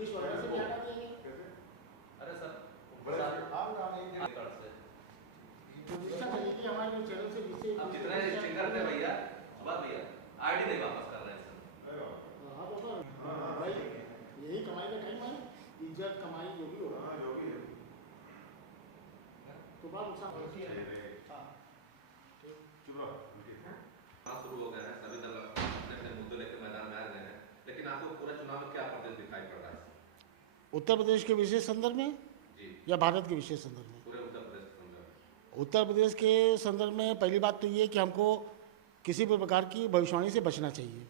इस वजह से भी हटा दिया गया। अरे सर पोजीशन चली थी हमारे जो चैनल से जिससे अब जितने स्टिकर थे भैया, बस भैया आईडी नहीं वापस कर रहे हैं सर। हाँ तो सर भाई यही कमाई का टाइम है, इज्जत कमाई जो भी होगा तो बड़ा नुकसान हाँ शुरू हो गए हैं, सभी दल अपने अपने मुद्दे लेकर मैदान में आ गए हैं, लेकिन आपको पूरा चुनाव में क्या प्रदेश दिखाई पड़ रहा है? उत्तर प्रदेश के विशेष संदर्भ में जी, या भारत के विशेष संदर्भ में? पूरे उत्तर प्रदेश के संदर्भ। उत्तर प्रदेश के संदर्भ में पहली बात तो ये कि हमको किसी भी प्रकार की भविष्यवाणी से बचना चाहिए।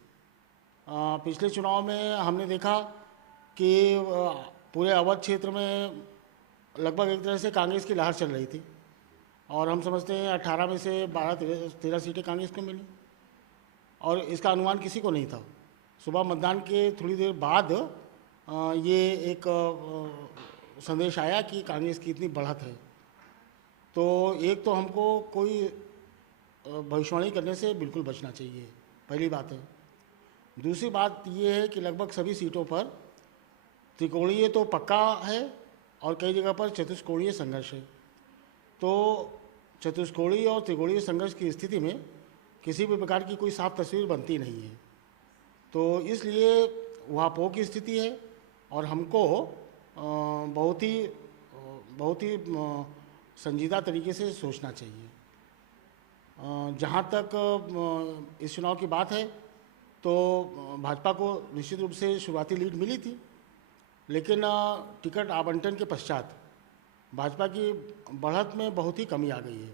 पिछले चुनाव में हमने देखा कि पूरे अवध क्षेत्र में लगभग एक तरह से कांग्रेस की लहर चल रही थी और हम समझते हैं 18 में से 12-13 सीटें कांग्रेस को मिली और इसका अनुमान किसी को नहीं था। सुबह मतदान के थोड़ी देर बाद ये एक संदेश आया कि कांग्रेस की इतनी बढ़त है। तो एक तो हमको कोई भविष्यवाणी करने से बिल्कुल बचना चाहिए, पहली बात है। दूसरी बात ये है कि लगभग सभी सीटों पर त्रिकोणीय तो पक्का है और कई जगह पर चतुष्कोणीय संघर्ष है। तो चतुष्कोणीय और त्रिकोणीय संघर्ष की स्थिति में किसी भी प्रकार की कोई साफ तस्वीर बनती नहीं है। तो इसलिए उहापोह की स्थिति है और हमको बहुत ही संजीदा तरीके से सोचना चाहिए। जहाँ तक इस चुनाव की बात है तो भाजपा को निश्चित रूप से शुरुआती लीड मिली थी, लेकिन टिकट आवंटन के पश्चात भाजपा की बढ़त में बहुत ही कमी आ गई है।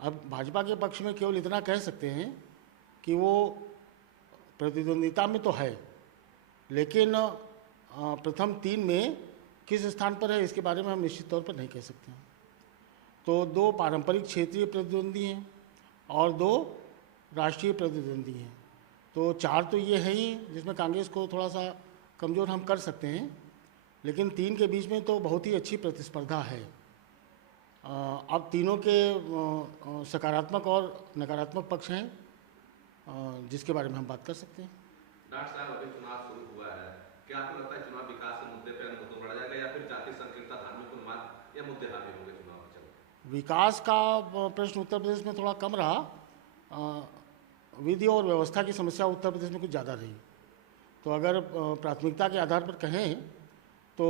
अब भाजपा के पक्ष में केवल इतना कह सकते हैं कि वो प्रतिद्वंदिता में तो है, लेकिन प्रथम 3 में किस स्थान पर है इसके बारे में हम निश्चित तौर पर नहीं कह सकते हैं। तो 2 पारंपरिक क्षेत्रीय प्रतिद्वंदी हैं और 2 राष्ट्रीय प्रतिद्वंदी हैं। तो 4 तो ये है ही जिसमें कांग्रेस को थोड़ा सा कमज़ोर हम कर सकते हैं, लेकिन 3 के बीच में तो बहुत ही अच्छी प्रतिस्पर्धा है। अब तीनों के सकारात्मक और नकारात्मक पक्ष हैं जिसके बारे में हम बात कर सकते हैं। डॉक्टर साहब, अभी चुनाव शुरू हुआ है, क्या आपको लगता है चुनाव विकास के मुद्दे पर मुद्दों बढ़ जाएगा या फिर जाति संकीर्णता, धार्मिक उन्माद या मुद्दे हावी होंगे चुनाव में? चलो, विकास का प्रश्न उत्तर प्रदेश में थोड़ा कम रहा, विधि और व्यवस्था की समस्या उत्तर प्रदेश में कुछ ज़्यादा रही। तो अगर प्राथमिकता के आधार पर कहें तो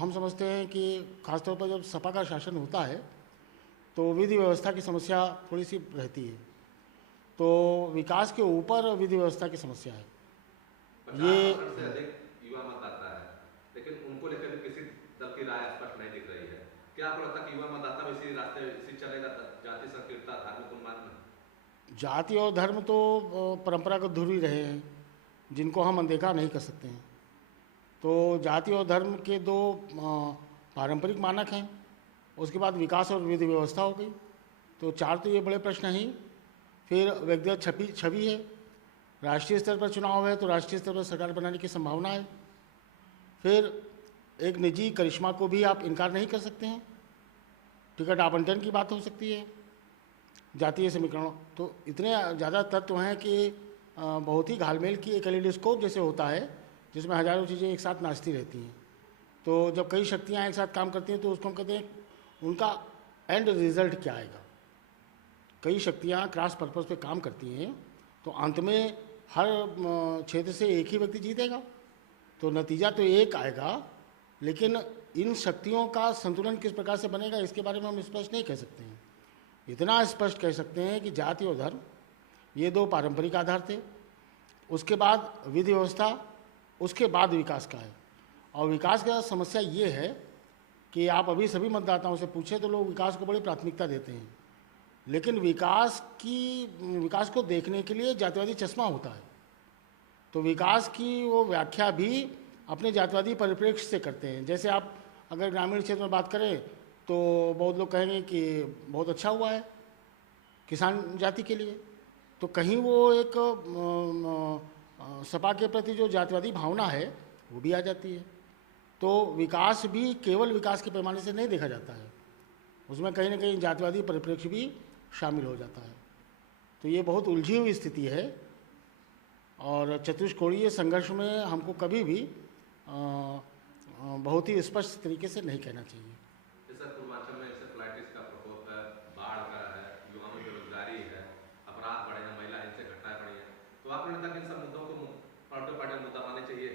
हम समझते हैं कि खासतौर पर जब सपा का शासन होता है तो विधि व्यवस्था की समस्या थोड़ी सी रहती है। तो विकास के ऊपर विधि व्यवस्था की समस्या है। 50% से अधिक युवा मतदाता है, लेकिन उनको लेकर भी किसी दल की राय स्पष्ट नहीं दिख रही है। क्या आपको लगता है कि युवा मतदाता भी इसी रास्ते इसी चलेगा, जाति संकीर्णता, धार्मिक उन्माद में? जाति और धर्म तो परंपरागत ध्रुव ही रहे हैं जिनको हम अनदेखा नहीं कर सकते हैं। तो जाति और धर्म के 2 पारंपरिक मानक हैं, उसके बाद विकास और विधि व्यवस्था हो गई। तो 4 तो ये बड़े प्रश्न हैं। फिर व्यक्तिगत छवि है, राष्ट्रीय स्तर पर चुनाव है तो राष्ट्रीय स्तर पर सरकार बनाने की संभावना है। फिर एक निजी करिश्मा को भी आप इनकार नहीं कर सकते हैं, टिकट आवंटन की बात हो सकती है, जातीय समीकरण। तो इतने ज़्यादा तत्व हैं कि बहुत ही घालमेल की एक कैलिडोस्कोप जैसे होता है जिसमें हज़ारों चीज़ें एक साथ नाचती रहती हैं। तो जब कई शक्तियाँ एक साथ काम करती हैं तो उसको हम कहते हैं उनका एंड रिजल्ट क्या आएगा। कई शक्तियाँ क्रॉस पर्पस पे काम करती हैं तो अंत में हर क्षेत्र से एक ही व्यक्ति जीतेगा, तो नतीजा तो एक आएगा, लेकिन इन शक्तियों का संतुलन किस प्रकार से बनेगा इसके बारे में हम स्पष्ट नहीं कह सकते हैं। इतना स्पष्ट कह सकते हैं कि जाति और धर्म ये 2 पारंपरिक आधार थे, उसके बाद विधि व्यवस्था, उसके बाद विकास का है। और विकास का समस्या ये है कि आप अभी सभी मतदाताओं से पूछें तो लोग विकास को बड़ी प्राथमिकता देते हैं, लेकिन विकास को देखने के लिए जातिवादी चश्मा होता है। तो विकास की वो व्याख्या भी अपने जातिवादी परिप्रेक्ष्य से करते हैं। जैसे आप अगर ग्रामीण क्षेत्र में बात करें तो बहुत लोग कहेंगे कि बहुत अच्छा हुआ है किसान जाति के लिए, तो कहीं वो एक सपा के प्रति जो जातिवादी भावना है वो भी आ जाती है। तो विकास भी केवल विकास के पैमाने से नहीं देखा जाता है, उसमें कहीं ना कहीं जातिवादी परिप्रेक्ष्य भी शामिल हो जाता है। तो ये बहुत उलझी हुई स्थिति है और चतुष्कोणीय संघर्ष में हमको कभी भी बहुत ही स्पष्ट तरीके से नहीं कहना चाहिए। जैसा पूर्वांचल में इंसेफ्लाइटिस का प्रकोप है, बाढ़ का है, युवाओं में बेरोजगारी है, अपराध बढ़े हैं, महिला हिंसा घटनाएं बढ़ी हैं, तो आपको लगता है कि इन सब मुद्दों को पार्टी मुद्दा मानने चाहिए?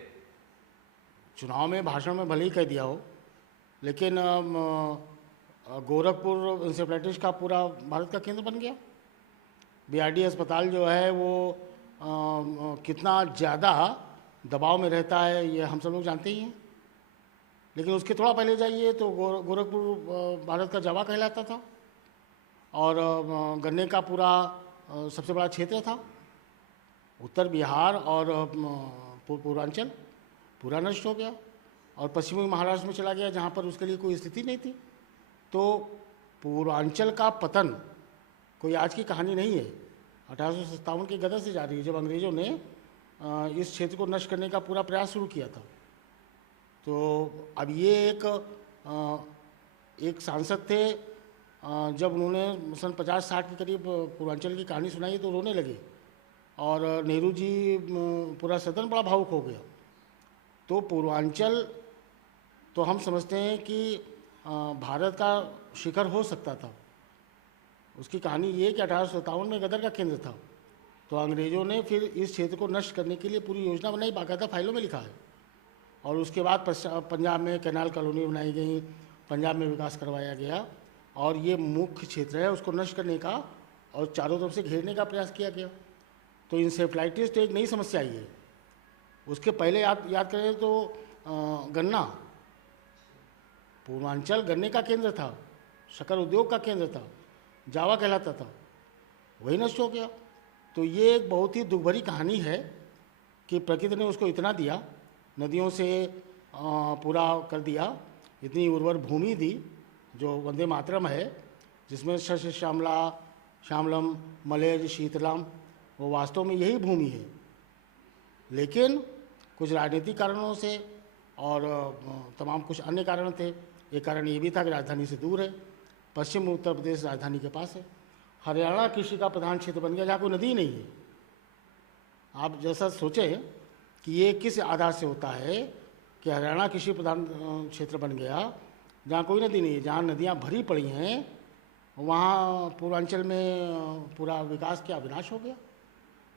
चुनाव में भाषण में भले ही कह दिया हो, लेकिन गोरखपुर इंसेफ्लाइटिस का पूरा भारत का केंद्र बन गया। बीआरडी अस्पताल जो है वो कितना ज़्यादा दबाव में रहता है ये हम सब लोग जानते ही हैं। लेकिन उसके थोड़ा पहले जाइए तो गोरखपुर भारत का जावा कहलाता था और गन्ने का पूरा सबसे बड़ा क्षेत्र था। उत्तर बिहार और पूर्वांचल पूरा नष्ट हो गया और पश्चिमी महाराष्ट्र में चला गया जहाँ पर उसके लिए कोई स्थिति नहीं थी। तो पूर्वांचल का पतन कोई आज की कहानी नहीं है, 1857 की गदर से जा रही है, जब अंग्रेज़ों ने इस क्षेत्र को नष्ट करने का पूरा प्रयास शुरू किया था। तो अब ये एक सांसद थे, जब उन्होंने सन 50-60 के करीब पूर्वांचल की कहानी सुनाई तो रोने लगे और नेहरू जी पूरा सदन बड़ा भावुक हो गया। तो पूर्वांचल तो हम समझते हैं कि भारत का शिखर हो सकता था। उसकी कहानी ये कि 1857 में गदर का केंद्र था, तो अंग्रेज़ों ने फिर इस क्षेत्र को नष्ट करने के लिए पूरी योजना बनाई, बाकायदा फाइलों में लिखा है। और उसके बाद पंजाब में कैनाल कॉलोनी बनाई गई, पंजाब में विकास करवाया गया और ये मुख्य क्षेत्र है उसको नष्ट करने का और चारों तरफ से घेरने का प्रयास किया गया। तो इंसेफ्लाइटिस तो एक नई समस्या आई है। उसके पहले याद करें तो गन्ना, पूर्वांचल गन्ने का केंद्र था, शक्कर उद्योग का केंद्र था, जावा कहलाता था, वही नष्ट हो गया। तो ये एक बहुत ही दुख भरी कहानी है कि प्रकृति ने उसको इतना दिया, नदियों से पूरा कर दिया, इतनी उर्वर भूमि दी जो वंदे मातरम है, जिसमें शस्य श्यामला श्यामलम मलेज शीतलम, वो वास्तव में यही भूमि है। लेकिन कुछ राजनीतिक कारणों से और तमाम कुछ अन्य कारण थे। एक कारण ये भी था कि राजधानी से दूर है, पश्चिम उत्तर प्रदेश राजधानी के पास है। हरियाणा कृषि का प्रधान क्षेत्र बन गया जहाँ कोई नदी नहीं है। आप जैसा सोचें कि ये किस आधार से होता है कि हरियाणा कृषि प्रधान क्षेत्र बन गया जहाँ कोई नदी नहीं है, जहाँ नदियाँ भरी पड़ी हैं वहाँ पूर्वांचल में पूरा विकास क्या विनाश हो गया।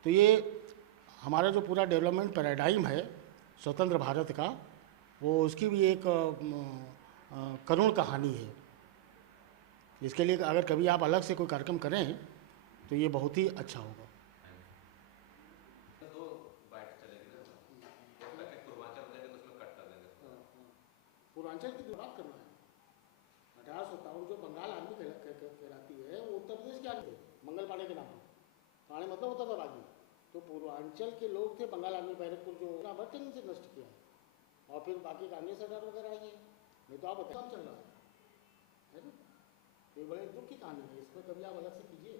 तो ये हमारा जो पूरा डेवलपमेंट पैराडाइम है स्वतंत्र भारत का, वो उसकी भी एक करुण कहानी है। इसके लिए अगर कभी आप अलग से कोई कार्यक्रम करें तो ये बहुत ही अच्छा होगा। तो बाइट चलेगी ना, पैकेट पूर्वांचल हो जाएगा तो उसमें कट कर देंगे। पूर्वांचल की बात करना है। 1857 जो बंगाल आर्मी कहलाती है वो उत्तर प्रदेश की आर्मी, मंगल पांडे के नाम पर, पांडे मतलब होता था बागी। तो पूर्वांचल के लोग थे, बंगाल आर्मी बैरकपुर जो बर्तन से नष्ट किया और फिर बाकी कांग्रेस सरकार वगैरह आई है। नहीं तो आप काम चल रहा है ना। ये बड़े दुख की कहानी है, इसमें कभी आप अलग से कीजिए।